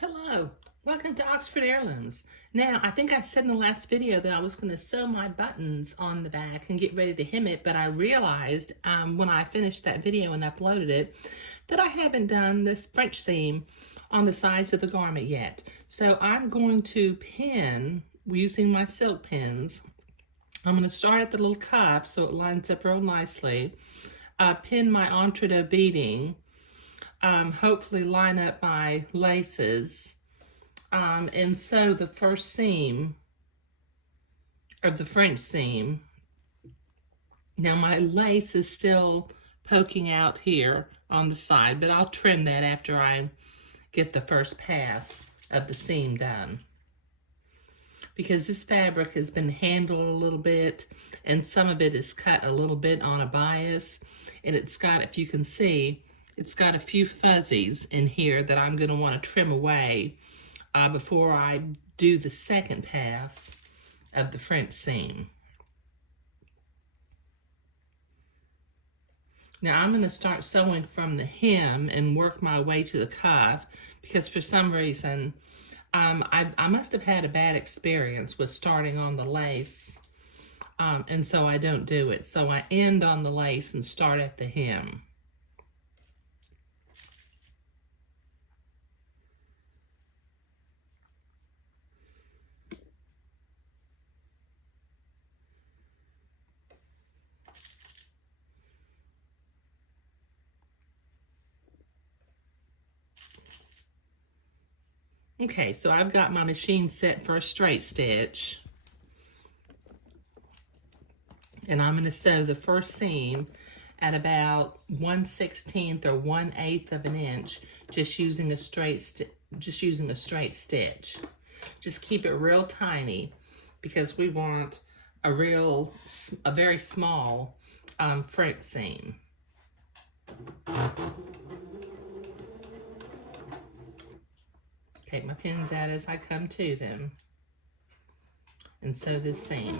Hello, welcome to Oxford Heirlooms. Now, I think I said in the last video that I was going to sew my buttons on the back and get ready to hem it, but I realized when I finished that video and uploaded it that I haven't done this French seam on the sides of the garment yet. So I'm going to pin using my silk pins. I'm going to start at the little cuff so it lines up real nicely. Pin my entre-deux beading. Hopefully line up my laces and sew the first seam of the French seam. Now my lace is still poking out here on the side, but I'll trim that after I get the first pass of the seam done. Because this fabric has been handled a little bit and some of it is cut a little bit on a bias, and it's got, if you can see, it's got a few fuzzies in here that I'm going to want to trim away before I do the second pass of the French seam. Now I'm going to start sewing from the hem and work my way to the cuff because for some reason I must have had a bad experience with starting on the lace, and so I don't do it. So I end on the lace and start at the hem. Okay, so I've got my machine set for a straight stitch. And I'm going to sew the first seam at about 1/16 or 1/8 of an inch, just using a straight stitch. Just keep it real tiny because we want a very small French seam. Take my pins out as I come to them and sew this seam.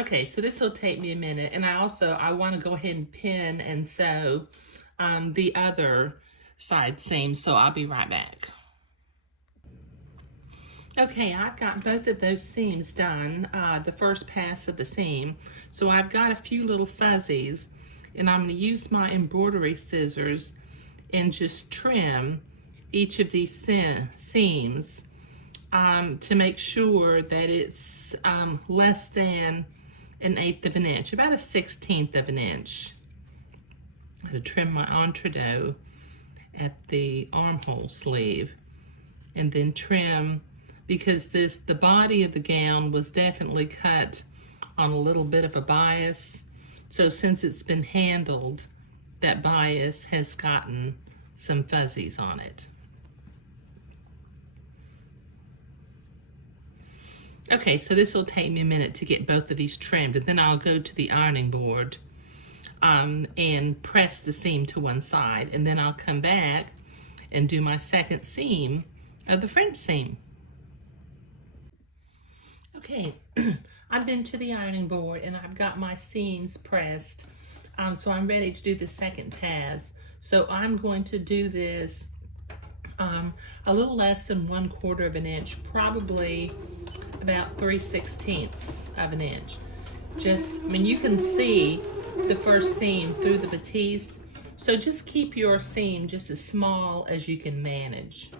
Okay, so this will take me a minute, and I want to go ahead and pin and sew the other side seam, so I'll be right back. Okay, I've got both of those seams done, the first pass of the seam, so I've got a few little fuzzies, and I'm going to use my embroidery scissors and just trim each of these seams to make sure that it's less than 1/8 of an inch, about 1/16 of an inch. I'm going to trim my entre-deux at the armhole sleeve and then trim, because the body of the gown was definitely cut on a little bit of a bias. So since it's been handled, that bias has gotten some fuzzies on it. Okay, so this will take me a minute to get both of these trimmed, and then I'll go to the ironing board and press the seam to one side, and then I'll come back and do my second seam of the French seam. Okay, I've been to the ironing board and I've got my seams pressed, so I'm ready to do the second pass. So I'm going to do this a little less than 1/4 of an inch, probably about 3/16 of an inch. Just, I mean, you can see the first seam through the batiste, so just keep your seam just as small as you can manage.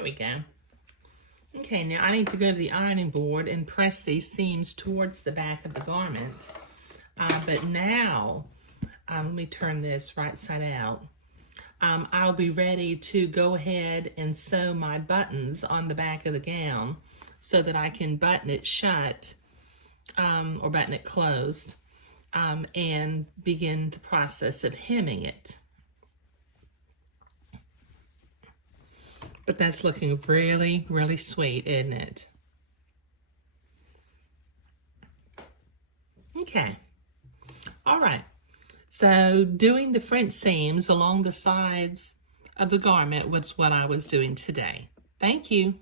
There we go. Okay, now I need to go to the ironing board and press these seams towards the back of the garment. But now, let me turn this right side out. I'll be ready to go ahead and sew my buttons on the back of the gown so that I can button it shut or button it closed and begin the process of hemming it. But that's looking really, really sweet, isn't it? Okay. All right. So doing the French seams along the sides of the garment was what I was doing today. Thank you.